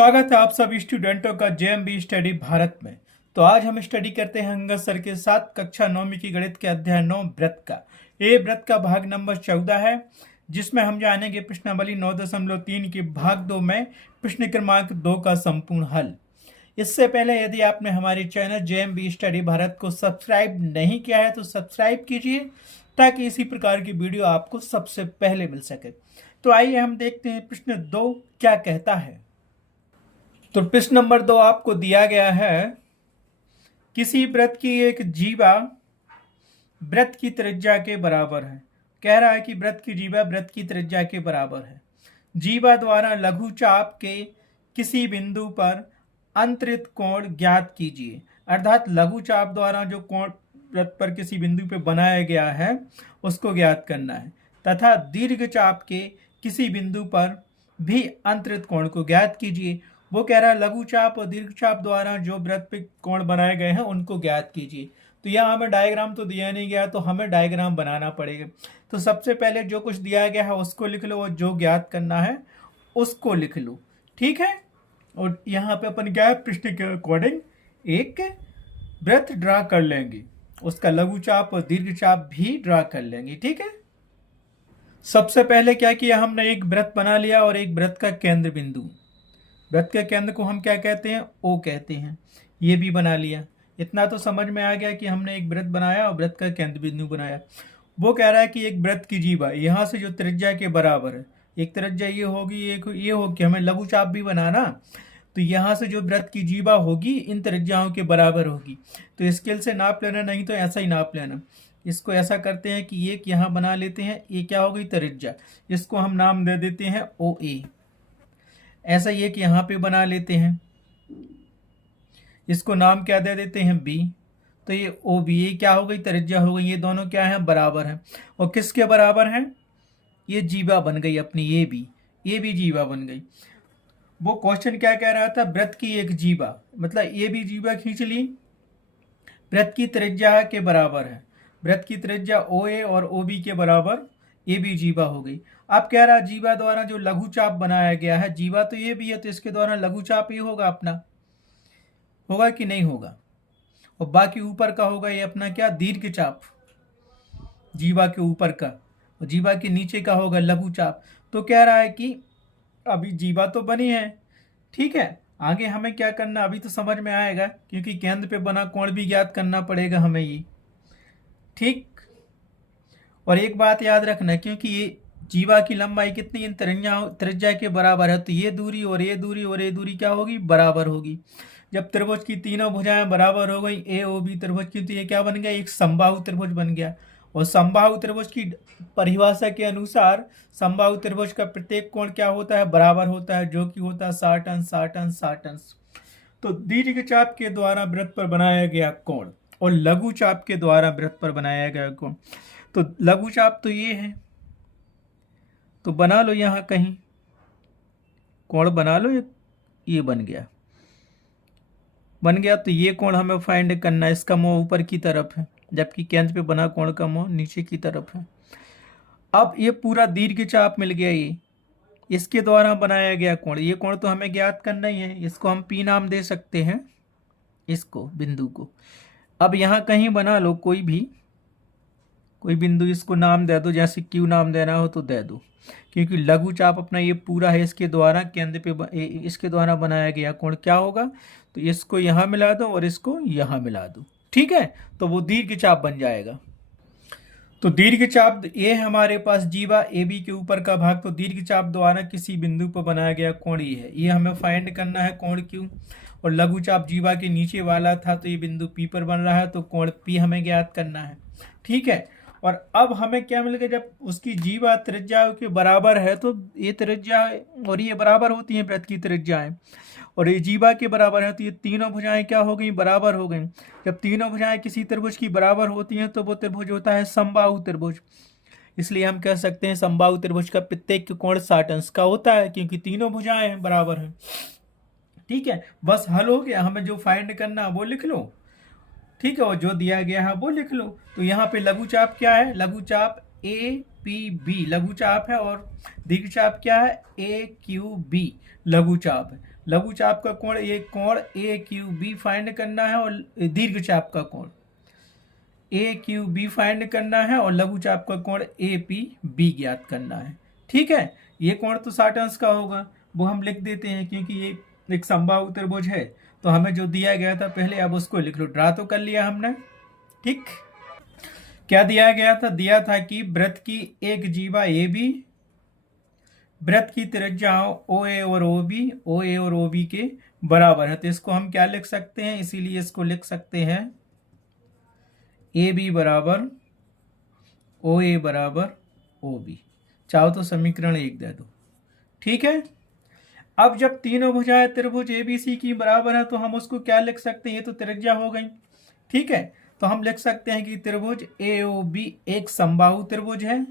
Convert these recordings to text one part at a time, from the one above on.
स्वागत है आप सभी स्टूडेंटों का जेएमबी स्टडी भारत में। तो आज हम स्टडी करते हैं अंगद सर के साथ कक्षा 9वीं की गणित के अध्याय 9 व्रत का। ये व्रत का भाग नंबर 14 है, जिसमें हम जानेंगे प्रश्नावली 9.3 के भाग 2 में प्रश्न क्रमांक 2 का संपूर्ण हल। इससे पहले यदि आपने हमारे चैनल जेएमबी स्टडी भारत को सब्सक्राइब नहीं किया है तो सब्सक्राइब कीजिए, ताकि इसी प्रकार की वीडियो आपको सबसे पहले मिल सके। तो आइए हम देखते हैं प्रश्न 2 क्या कहता है। तो प्रश्न नंबर 2 आपको दिया गया है, किसी वृत्त की एक जीवा वृत्त की त्रिज्या के बराबर है। कह रहा है कि वृत्त की जीवा वृत्त की त्रिज्या के बराबर है। जीवा द्वारा लघु चाप के किसी बिंदु पर अंतरित कोण ज्ञात कीजिए। अर्थात लघु चाप द्वारा जो कोण वृत्त पर किसी बिंदु पर बनाया गया है उसको ज्ञात करना है, तथा दीर्घ चाप के किसी बिंदु पर भी अंतरित कोण को ज्ञात कीजिए। वो कह रहा है लघु चाप और दीर्घ चाप द्वारा जो वृत्त पे कोण बनाए गए हैं उनको ज्ञात कीजिए। तो यहाँ हमें डायग्राम तो दिया नहीं गया, तो हमें डायग्राम बनाना पड़ेगा। तो सबसे पहले जो कुछ दिया गया है उसको लिख लो, और जो ज्ञात करना है उसको लिख लो, ठीक है। और यहाँ पे अपन क्या है, प्रश्न के अकॉर्डिंग एक वृत्त ड्रा कर लेंगे, उसका लघु चाप और दीर्घ चाप भी ड्रा कर लेंगे, ठीक है। सबसे पहले क्या किया हमने, एक वृत्त बना लिया और एक वृत्त का केंद्र बिंदु, वृत्त के केंद्र को हम क्या कहते हैं, ओ कहते हैं, ये भी बना लिया। इतना तो समझ में आ गया कि हमने एक वृत्त बनाया और वृत्त का केंद्र बिंदु बनाया। वो कह रहा है कि एक वृत्त की जीवा यहाँ से जो त्रिज्या के बराबर है, एक त्रिज्या ये होगी, एक ये होगी, हमें लघु चाप भी बनाना, तो यहाँ से जो वृत्त की जीवा होगी इन त्रिज्याओं के बराबर होगी। तो स्केल से नाप लेना, नहीं तो ऐसा ही नाप लेना। इसको ऐसा करते हैं कि एक यहाँ बना लेते हैं, ये क्या हो गई त्रिज्या, इसको हम नाम दे देते हैं ओ ए। ऐसा ये कि यहाँ पे बना लेते हैं, इसको नाम क्या दे देते हैं बी। तो ये ओ बी, ये क्या हो गई त्रिज्या हो गई, ये दोनों क्या है बराबर हैं। और किसके बराबर हैं, ये जीवा बन गई अपनी, ये भी जीवा बन गई। वो क्वेश्चन क्या कह रहा था, वृत्त की एक जीवा, मतलब ये भी जीवा खींच ली, वृत्त की त्रिज्या के बराबर है। वृत्त की त्रिज्या ओ ए और ओ बी के बराबर ये भी जीवा हो गई। अब कह रहा जीवा द्वारा जो लघु चाप बनाया गया है, जीवा तो ये भी है, तो इसके द्वारा लघु चाप ये होगा अपना, होगा कि नहीं होगा। और बाकी ऊपर का होगा ये अपना क्या, दीर्घ चाप, जीवा के ऊपर का, और जीवा के नीचे का होगा लघु चाप। तो कह रहा है कि अभी जीवा तो बनी है, ठीक है, आगे हमें क्या करना अभी तो समझ में आएगा, क्योंकि केंद्र पे बना कोण भी ज्ञात करना पड़ेगा हमें ये, ठीक। और एक बात याद रखना, क्योंकि ये जीवा की लंबाई कितनी इन त्रिज्या के बराबर है, तो ये दूरी और ये दूरी और ये दूरी क्या होगी, बराबर होगी। जब त्रिभुज की तीनों भुजाएं बराबर हो गई, ए ओ बी त्रिभुज की, तो ये क्या बन गया, एक समबाहु त्रिभुज बन गया। और समबाहु त्रिभुज की परिभाषा के अनुसार समबाहु त्रिभुज का प्रत्येक कोण क्या होता है, बराबर होता है, जो कि होता है 60 अंश 60 अंश 60 अंश। तो दीर्घ चाप के द्वारा वृत्त पर बनाया गया कोण और लघु चाप के द्वारा वृत्त पर बनाया गया कोण, तो लघु चाप तो ये है, तो बना लो यहाँ कहीं कोण बना लो, ये बन गया, तो ये कोण हमें फाइंड करना है। इसका मुंह ऊपर की तरफ है, जबकि केंद्र पे बना कोण का मुंह नीचे की तरफ है। अब ये पूरा दीर्घ चाप मिल गया, ये इसके द्वारा बनाया गया कोण, ये कोण तो हमें ज्ञात करना ही है, इसको हम पी नाम दे सकते हैं, इसको बिंदु को। अब यहाँ कहीं बना लो कोई बिंदु, इसको नाम दे दो, जैसे क्यू नाम देना हो तो दे दो, क्योंकि लघु चाप अपना ये पूरा है, इसके द्वारा केंद्र पे इसके द्वारा बनाया गया कोण क्या होगा, तो इसको यहाँ मिला दो और इसको यहाँ मिला दो, ठीक है। तो वो दीर्घ चाप बन जाएगा। तो दीर्घ चाप ये हमारे पास जीवा ए बी के ऊपर का भाग, तो दीर्घ चाप द्वारा किसी बिंदु पर बनाया गया कोण ये है, ये हमें फाइंड करना है कोण क्यू। और लघु चाप जीवा के नीचे वाला था, तो ये बिंदु पी पर बन रहा है, तो कोण पी हमें ज्ञात करना है, ठीक है। और अब हमें क्या मिल गया, जब उसकी जीवा त्रिज्या के बराबर है, तो ये त्रिज्या और ये बराबर होती हैं वृत्त की त्रिज्याएं, और ये जीवा के बराबर है, तो ये तीनों भुजाएं क्या हो गई, बराबर हो गई। जब तीनों भुजाएं किसी त्रिभुज की बराबर होती हैं तो वो त्रिभुज होता है समबाहु त्रिभुज। इसलिए हम कह सकते हैं समबाहु त्रिभुज का प्रत्येक कोण 60 अंश का होता है, क्योंकि तीनों भुजाएं बराबर हैं, ठीक है। बस हल हो गया, हमें जो फाइंड करना वो लिख लो, ठीक है, और जो दिया गया है वो लिख लो। तो यहाँ पे लघु चाप क्या है, लघु चाप ए पी बी लघु चाप है, और दीर्घ चाप क्या है, ए क्यू बी लघु चाप है। लघु चाप का कोण ए क्यू बी फाइंड करना है और दीर्घ चाप का कोण ए क्यू बी फाइंड करना है और लघु चाप का कोण ए पी बी ज्ञात करना है। ठीक है, ये कोण तो 60 अंश का होगा, वो हम लिख देते हैं क्योंकि ये एक समबाहु त्रिभुज है। तो हमें जो दिया गया था पहले, अब उसको लिख लो, ड्रा तो कर लिया हमने। ठीक, क्या दिया गया था? दिया था कि वृत्त की एक जीवा ए बी, वृत्त की त्रिज्याओं ओ ए और ओ बी के बराबर है। तो इसको हम क्या लिख सकते हैं? इसीलिए इसको लिख सकते हैं ए बी बराबर ओ ए बराबर ओ बी। चाहो तो समीकरण 1 दे दो। ठीक है, अब जब तीनों भुजाएं त्रिभुज एबीसी की बराबर है तो हम उसको क्या लिख सकते हैं? ये तो त्रिज्या हो गई। ठीक है, तो हम लिख सकते हैं कि त्रिभुज ए ओ बी एक समबाहु त्रिभुज है।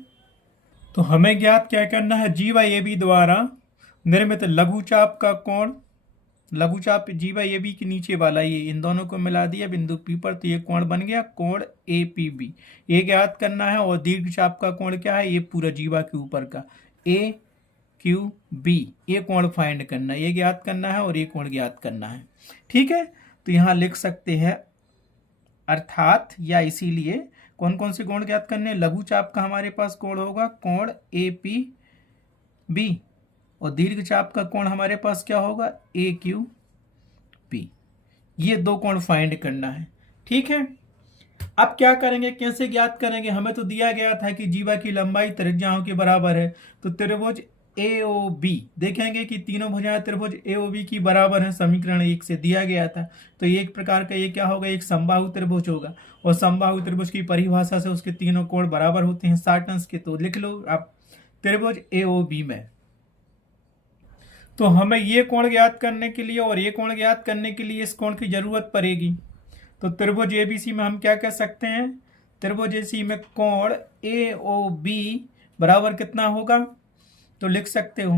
तो हमें ज्ञात क्या करना है? जीवा ए बी द्वारा निर्मित लघु चाप का कोण, लघु चाप जीवा ए बी के नीचे वाला, ये इन दोनों को मिला दिया बिंदु पी पर, तो ये कोण बन गया कोण ए पी बी, ये ज्ञात करना है। और दीर्घ चाप का कोण क्या है? ये पूरा जीवा के ऊपर का ए क्यू बी, ये कोण फाइंड करना है, ये ज्ञात करना है और ये कोण ज्ञात करना है। ठीक है, तो यहाँ लिख सकते हैं अर्थात या इसीलिए कौन कौन से कोण ज्ञात करने? लघु चाप का हमारे पास कोण होगा कोण ए पी बी, और दीर्घ चाप का कोण हमारे पास क्या होगा? ए क्यू बी। ये दो कोण फाइंड करना है। ठीक है, अब क्या करेंगे, कैसे ज्ञात करेंगे? हमें तो दिया गया था कि जीवा की लंबाई त्रिज्याओं के बराबर है। तो त्रिभुज ए ओ बी, देखेंगे कि तीनों भुजाएं त्रिभुज ए ओ बी की बराबर है, समीकरण 1 से दिया गया था। तो ये एक प्रकार का ये क्या होगा? एक समबाहु त्रिभुज होगा, और समबाहु त्रिभुज की परिभाषा से उसके तीनों कोण बराबर होते हैं 60 अंश के। तो लिख लो आप त्रिभुज ए ओ बी में। तो हमें ये कोण ज्ञात करने के लिए और ये कोण ज्ञात करने के लिए इस कोण की जरूरत पड़ेगी। तो त्रिभुज एबीसी में हम क्या कह सकते हैं? त्रिभुज एसी में कोण ए ओ बी बराबर कितना होगा? तो लिख सकते हो,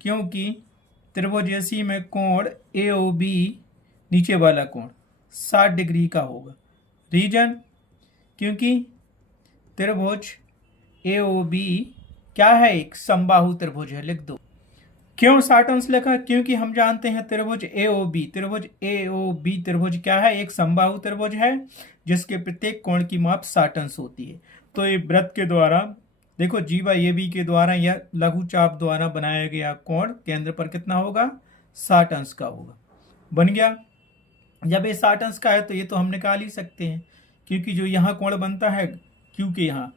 क्योंकि त्रिभुज एसी में कोण ए ओ बी नीचे वाला कोण 60 डिग्री का होगा। रीजन, क्योंकि त्रिभुज ए ओ बी क्या है? एक समबाहु त्रिभुज है। लिख दो। क्यों 60 अंश लिखा? क्योंकि हम जानते हैं त्रिभुज ए ओ बी त्रिभुज क्या है? एक समबाहु त्रिभुज है जिसके प्रत्येक कोण की माप 60 अंश होती है। तो ये वृत्त के द्वारा, देखो जीवा ए बी के द्वारा या लघु चाप द्वारा बनाया गया कोण केंद्र पर कितना होगा? 60 अंश का होगा। बन गया। जब ये 60 अंश का है तो ये तो हम निकाल ही सकते हैं, क्योंकि जो यहाँ कोण बनता है क्योंकि यहाँ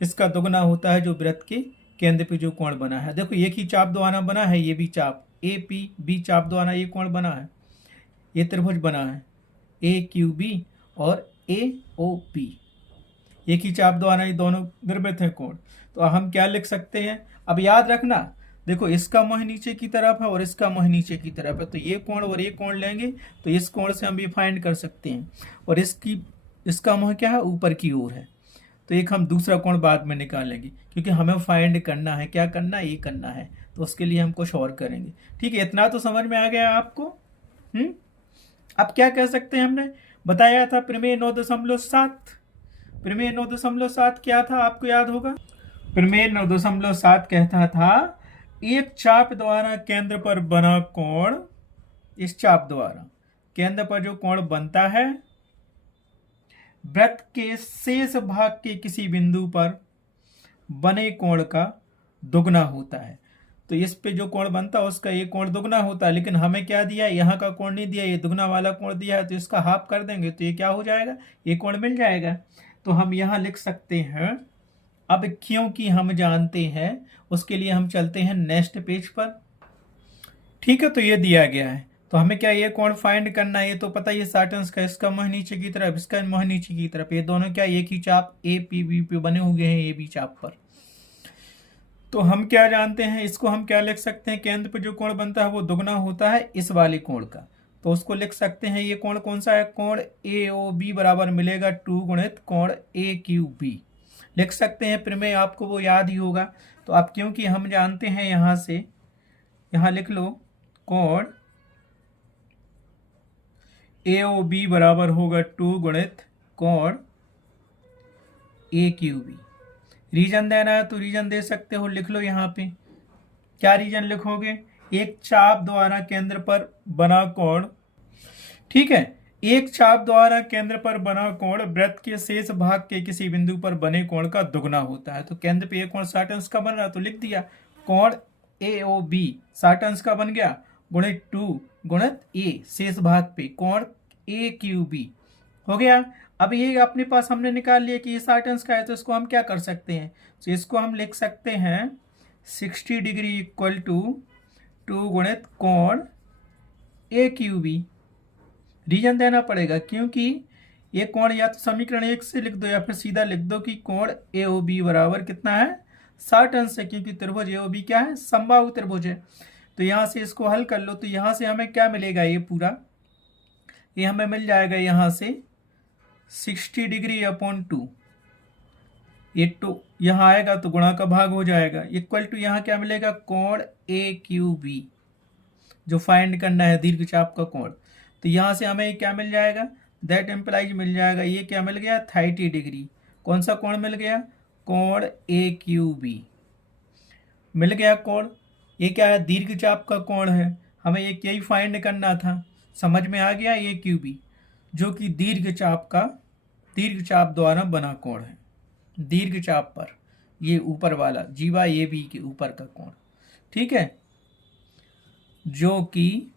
इसका दुगना होता है जो वृत्त के केंद्र पे जो कोण बना है। देखो एक ही चाप द्वारा बना है, ये भी चाप ए पी बी चाप द्वारा ये कोण बना है, ये त्रिभुज बना है ए क्यू बी और ए ओ पी, एक ही चाप द्वारा ये दोनों निर्मित हैं कोण। तो हम क्या लिख सकते हैं? अब याद रखना, देखो इसका मुंह नीचे की तरफ है और इसका मुंह नीचे की तरफ है, तो ये कोण और ये कोण लेंगे तो इस कोण से हम ये फाइंड कर सकते हैं। और इसका मुंह क्या है? ऊपर की ओर है, तो एक हम दूसरा कोण बाद में निकालेंगे, क्योंकि हमें फाइंड करना है। क्या करना है? ये करना है, तो उसके लिए हम कुछ और करेंगे। ठीक है, इतना तो समझ में आ गया आपको। अब क्या कह सकते हैं? हमने बताया था प्रमेय 9.7। प्रमेय 9.7 क्या था? आपको याद होगा। प्रमेय 9.7 कहता था एक चाप द्वारा केंद्र पर बना कोण, इस चाप द्वारा केंद्र पर जो कोण बनता है वृत्त के शेष भाग के किसी बिंदु पर बने कोण का दुगना होता है। तो इस पे जो कोण बनता है उसका ये कोण दुगना होता है, लेकिन हमें क्या दिया? यहाँ का कोण नहीं दिया, ये दुगना वाला कोण दिया है, तो इसका हाफ कर देंगे तो ये क्या हो जाएगा? ये कोण मिल जाएगा। तो हम यहाँ लिख सकते हैं। अब क्योंकि हम जानते हैं, उसके लिए हम चलते हैं नेक्स्ट पेज पर। ठीक है, तो ये दिया गया है, तो हमें क्या ये कोण फाइंड करना है? ये तो पता है 60 अंश का, इसका मुंह नीचे की तरफ, इसका मुंह नीचे की तरफ, ये दोनों क्या एक ही चाप ए पी बी पे बने हुए हैं, ए बी चाप पर। तो हम क्या जानते हैं? इसको हम क्या लिख सकते हैं? केंद्र पे जो कोण बनता है वो दुगना होता है इस वाले कोण का, तो उसको लिख सकते हैं। ये कोण कौन सा है? कोण ए ओ बी बराबर मिलेगा 2 गुणित कोण ए क्यू बी। लिख सकते हैं प्रमेय, आपको वो याद ही होगा। तो अब क्योंकि हम जानते हैं, यहाँ से यहाँ लिख लो कोण ए ओ बी बराबर होगा 2 गुणित कोण ए क्यू बी। रीजन देना है तो रीजन दे सकते हो, लिख लो यहाँ पे। क्या रीजन लिखोगे? एक चाप द्वारा केंद्र पर बना कोण, ठीक है, एक चाप द्वारा केंद्र पर बना कोण वृत्त के शेष भाग के किसी बिंदु पर बने कोण का दुगना होता है। तो केंद्र पे ये कोण 60 अंश का बन रहा, तो लिख दिया कोण ए ओ बी 60 अंश का बन गया, गुणित 2 गुणित ए शेष भाग पे कोण ए क्यू बी हो गया। अब ये अपने पास हमने निकाल लिया कि ये 60 अंश का है, तो इसको हम क्या कर सकते हैं, तो इसको हम लिख सकते हैं 60 डिग्री इक्वल टू 2 गुणित कोण ए क्यू बी। रीजन देना पड़ेगा क्योंकि ये कोण या तो समीकरण 1 से लिख दो या फिर सीधा लिख दो कि कोण ए ओ बी बराबर कितना है 60 अंश है, क्योंकि त्रिभुज ए ओ बी क्या है, समबाहु त्रिभुज है। तो यहाँ से इसको हल कर लो, तो यहाँ से हमें क्या मिलेगा, ये पूरा ये हमें मिल जाएगा यहाँ से 60 डिग्री अपॉन 2, ये 2 यहाँ आएगा तो गुणा का भाग हो जाएगा, इक्वल टू यहाँ क्या मिलेगा, कोण ए क्यू बी जो फाइंड करना है दीर्घ चाप का कोण। तो यहाँ से हमें क्या मिल जाएगा, दैट एम्प्लाइज मिल जाएगा, ये क्या मिल गया 30 डिग्री, कौन सा कोण मिल गया, कोण ए क्यू बी मिल गया कोण। ये क्या है, दीर्घ चाप का कोण है, हमें ये यही फाइंड करना था, समझ में आ गया, ए क्यू बी जो कि दीर्घ चाप द्वारा बना कोण है, दीर्घ चाप पर ये ऊपर वाला जीवा ए बी के ऊपर का कोण, ठीक है, जो कि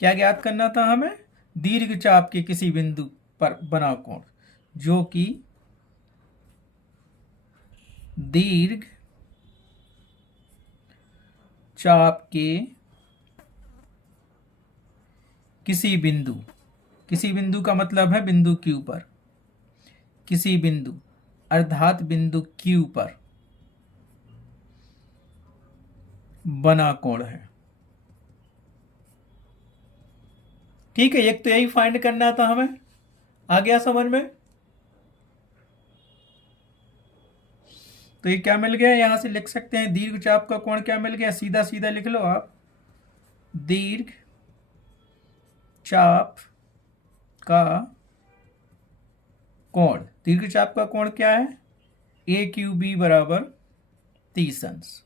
क्या ज्ञात करना था हमें, दीर्घ चाप के किसी बिंदु पर बना कोण, जो कि दीर्घ चाप के किसी बिंदु का मतलब है बिंदु क्यू पर, किसी बिंदु अर्थात बिंदु क्यू पर बना कोण है, ठीक है। एक तो यही फाइंड करना था हमें, आ गया समझ में। तो ये क्या मिल गया, यहां से लिख सकते हैं दीर्घ चाप का कोण क्या मिल गया, सीधा सीधा लिख लो आप, दीर्घ चाप का कोण, दीर्घ चाप का कोण क्या है, ए क्यू बी बराबर 30 अंश,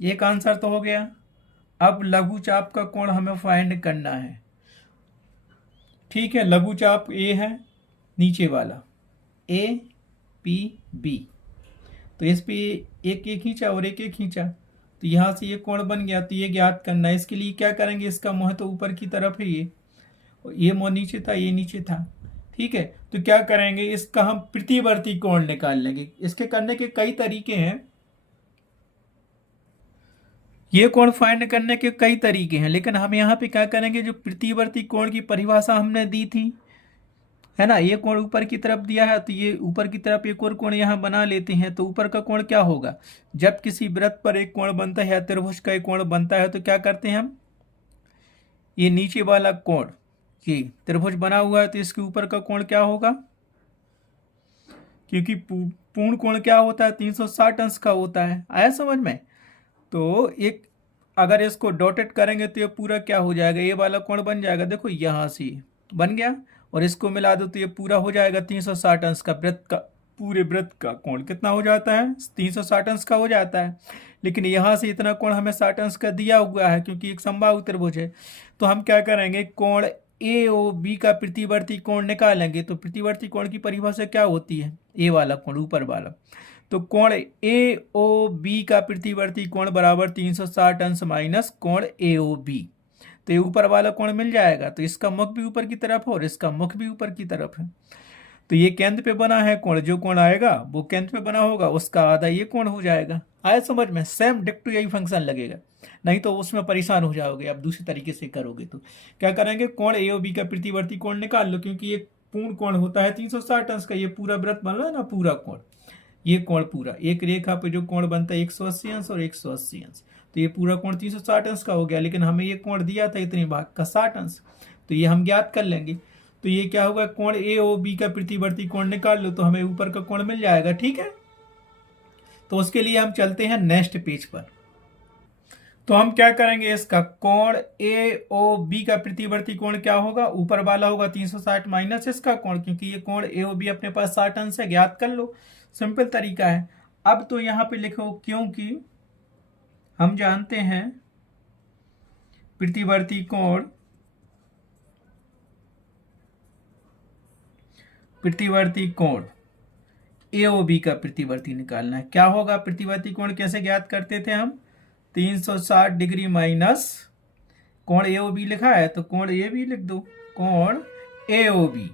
एक आंसर तो हो गया। अब लघु चाप का कोण हमें फाइंड करना है, ठीक है, लघु चाप ए है नीचे वाला ए पी बी, तो इस पे एक एक खींचा और एक एक खींचा, तो यहाँ से ये कोण बन गया, तो ये ज्ञात करना है। इसके लिए क्या करेंगे, इसका मुँह तो ऊपर की तरफ है, ये मुँह नीचे था, ये नीचे था, ठीक है। तो क्या करेंगे, इसका हम प्रतिवर्ती कोण निकाल लेंगे। इसके करने के कई तरीके हैं, ये कोण फाइंड करने के कई तरीके हैं, लेकिन हम यहाँ पे क्या करेंगे, जो प्रतिवर्ती कोण की परिभाषा हमने दी थी, है ना, ये कोण ऊपर की तरफ दिया है, तो ये ऊपर की तरफ एक और कोण यहाँ बना लेते हैं। तो ऊपर का कोण क्या होगा, जब किसी वृत्त पर एक कोण बनता है या त्रिभुज का एक कोण बनता है, तो क्या करते हैं हम, ये नीचे वाला कोण, ये त्रिभुज बना हुआ है तो इसके ऊपर का कोण क्या होगा, क्योंकि पूर्ण कोण क्या होता है 360 अंश का होता है, आया समझ में। तो एक अगर इसको डॉटेड करेंगे तो ये पूरा क्या हो जाएगा, ये वाला कोण बन जाएगा, देखो यहाँ से बन गया, और इसको मिला दो तो ये पूरा हो जाएगा 360 अंश का, वृत्त का पूरे वृत्त का कोण कितना हो जाता है 360 अंश का हो जाता है। लेकिन यहाँ से इतना कोण हमें 60 अंश का दिया हुआ है क्योंकि एक समबाहु त्रिभुज है, तो हम क्या करेंगे, कोण ए ओ बी का प्रतिवर्ती कोण निकालेंगे। तो प्रतिवर्ती कोण की परिभाषा क्या होती है, ए वाला कोण ऊपर वाला, तो कोण ए ओ बी का प्रतिवर्ती कोण बराबर 360 अंश माइनस कोण ए ओ बी, तो ये ऊपर वाला कोण मिल जाएगा। तो इसका मुख भी ऊपर की तरफ है और इसका मुख भी ऊपर की तरफ है, तो ये केंद्र पे बना है कोण, जो कोण आएगा वो केंद्र पे बना होगा, उसका आधा ये कोण हो जाएगा। आया समझ में, सेम डिक्टो यही फंक्शन लगेगा, नहीं तो उसमें परेशान हो जाओगे आप दूसरे तरीके से करोगे। तो क्या करेंगे, कोण ए ओ बी का प्रतिवर्ती कोण निकाल लो, क्योंकि ये पूर्ण कोण होता है 360 अंश का, ये पूरा वृत्त बन रहा है ना, पूरा कोण, ये कोण पूरा एक रेखा पे जो कोण बनता है 180 अंश और 180 अंश, तो ये पूरा कोण 360 अंश का हो गया। लेकिन हमें ये कोण दिया था इतने भाग का 60 अंश, तो ये हम ज्ञात कर लेंगे। तो ये क्या होगा, कोण ए ओ बी का प्रतिवर्ती कोण निकाल लो तो हमें ऊपर का कोण मिल जाएगा, ठीक है। तो उसके लिए हम चलते हैं नेक्स्ट पेज पर। तो हम क्या करेंगे, इसका कोण ए ओ बी का प्रतिवर्ती कोण क्या होगा, ऊपर वाला होगा 360 माइनस इसका कोण, क्योंकि ये कोण ए ओ बी अपने पास 60 अंश है, ज्ञात कर लो, सिंपल तरीका है। अब तो यहाँ पे लिखो क्योंकि हम जानते हैं प्रतिवर्ती कोण AOB का प्रतिवर्ती निकालना है। क्या होगा प्रतिवर्ती कोण कैसे ज्ञात करते थे हम? 360 डिग्री माइनस कोण AOB लिखा है तो कोण AB लिख दो, कोण AOB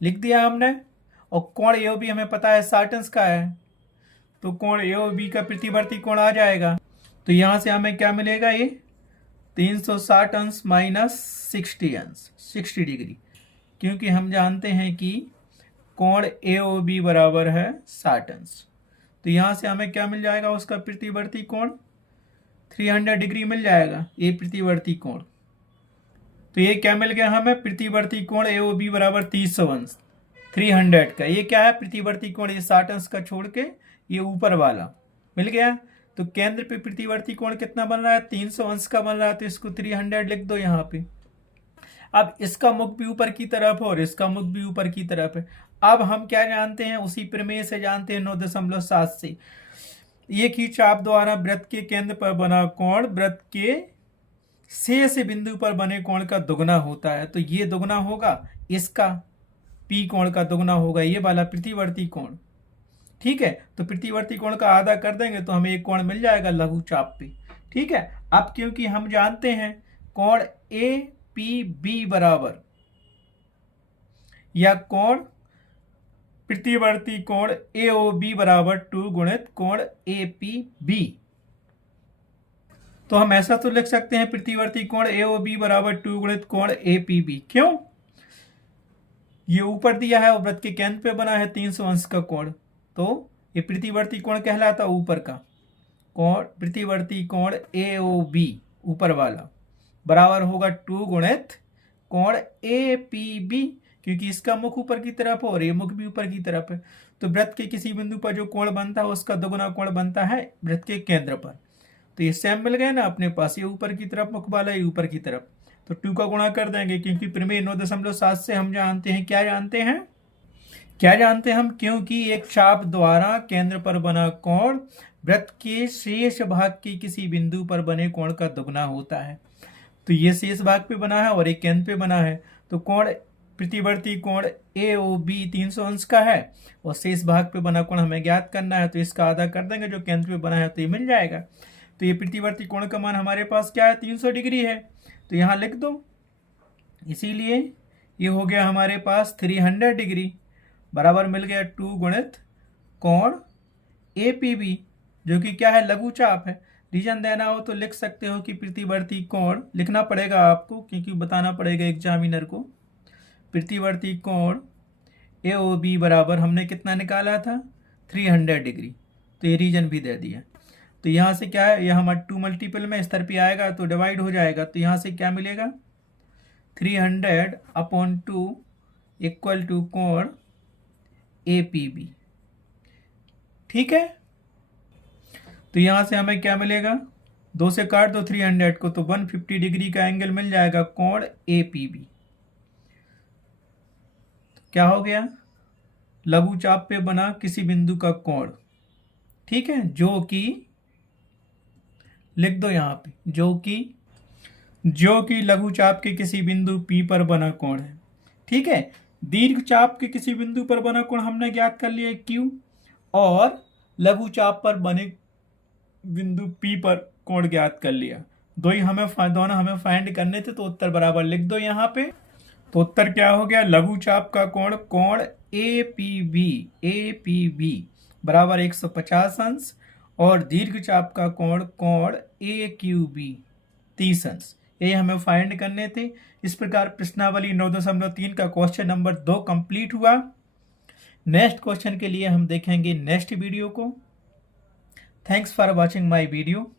लिख दिया हमने। और कोण AOB हमें पता है 60 अंश का है, तो कोण AOB का प्रतिवर्ती कोण आ जाएगा। तो यहां से हमें क्या मिलेगा? ये 360 अंश माइनस 60 अंश, 60 डिग्री, क्योंकि हम जानते हैं कि कोण AOB बराबर है 60 अंश। तो यहां से हमें क्या मिल जाएगा? उसका प्रतिवर्ती कोण 300 डिग्री मिल जाएगा, ये प्रतिवर्ती कोण। तो ये क्या मिल गया हमें? प्रतिवर्ती कोण AOB बराबर 300 अंश, 300 का। ये क्या है? प्रतिवर्ती कोण, ये 60 अंश का छोड़ के ये ऊपर वाला मिल गया। तो केंद्र पे प्रतिवर्ती कोण कितना बन रहा है? 300 अंश का बन रहा है, तो इसको 300 लिख दो यहाँ पे। अब इसका मुख भी ऊपर की तरफ है और इसका मुख भी ऊपर की तरफ है। अब हम क्या जानते हैं? उसी प्रमेय से जानते हैं 9.7 से, एक ही चाप द्वारा वृत्त के केंद्र पर बना कोण वृत्त के शेष बिंदु पर बने कोण का दुगना होता है। तो ये दुगना होगा इसका, P कोण का दुगना होगा ये वाला प्रतिवर्ती कोण। ठीक है, तो प्रतिवर्ती कोण का आधा कर देंगे तो हमें एक कोण मिल जाएगा लघु चाप पे। ठीक है, अब क्योंकि हम जानते हैं कोण APB बराबर, या कोण प्रतिवर्ती कोण AOB बराबर 2 गुणित कोण APB, तो हम ऐसा तो लिख सकते हैं प्रतिवर्ती कोण AOB बराबर 2 गुणित कोण APB। क्यों? ये ऊपर दिया है और वृत्त के केंद्र पे बना है 300 अंश का कोण, तो ये प्रतिवर्ती कोण कहलाता ऊपर का कोण। प्रतिवर्ती कोण AOB ऊपर वाला बराबर होगा 2 गुणित कोण APB, क्योंकि इसका मुख ऊपर की तरफ है और ये मुख भी ऊपर की तरफ है। तो वृत्त के किसी बिंदु पर जो कोण बनता है उसका दोगुना कोण बनता है वृत्त के केंद्र पर। तो ये सेम मिल गए ना अपने पास, ये ऊपर की तरफ मुख वाला, ये ऊपर की तरफ, तो 2 का गुणा कर देंगे, क्योंकि प्रमेय 9.7 से हम जानते हैं, क्या जानते हैं हम? क्योंकि एक चाप द्वारा केंद्र पर बना कोण वृत्त के शेष भाग के किसी बिंदु पर बने कोण का दुगना होता है। तो ये शेष भाग पे बना है और एक केंद्र पे बना है, तो कोण प्रतिवर्ती कोण AOB 300 अंश का है और शेष भाग पे बना कोण हमें ज्ञात करना है, तो इसका आधा कर देंगे जो केंद्र पे बना है, तो ये मिल जाएगा। तो ये प्रतिवर्ती कोण का मान हमारे पास क्या है? 300 डिग्री है, तो यहाँ लिख दो। इसीलिए ये हो गया हमारे पास 300 डिग्री बराबर मिल गया 2 गुणित कोण APB, जो कि क्या है? लघु चाप है। रीजन देना हो तो लिख सकते हो कि प्रतिवर्ती कोण, लिखना पड़ेगा आपको क्योंकि बताना पड़ेगा एग्जामिनर को। प्रतिवर्ती कोण AOB बराबर हमने कितना निकाला था? 300 डिग्री, तो ये रीजन भी दे दिया। तो यहाँ से क्या है? यह हमारा 2 मल्टीपल में स्तर पे आएगा तो डिवाइड हो जाएगा, तो यहाँ से क्या मिलेगा? 300/2 इक्वल टू कोण APB। ठीक है, तो यहां से हमें क्या मिलेगा? 2 से काट दो 300 को, तो 150 डिग्री का एंगल मिल जाएगा कोण APB। क्या हो गया? लघु चाप पे बना किसी बिंदु का कोण। ठीक है, जो कि लिख दो यहां पे, जो कि लघु चाप के किसी बिंदु P पर बना कोण है। ठीक है, दीर्घ चाप के किसी बिंदु पर बना कोण हमने ज्ञात कर लिया Q, और लघु चाप पर बने बिंदु P पर कोण ज्ञात कर लिया। दोनों हमें फाइंड करने थे, तो उत्तर बराबर लिख दो यहाँ पे। तो उत्तर क्या हो गया? लघु चाप का कोण APB बराबर 150 अंश और दीर्घ चाप का कोण AQB 30 अंश। ये हमें फाइंड करने थे। इस प्रकार प्रश्नावली 9.3 का क्वेश्चन नंबर 2 कंप्लीट हुआ। नेक्स्ट क्वेश्चन के लिए हम देखेंगे नेक्स्ट वीडियो को। Thanks for watching my video.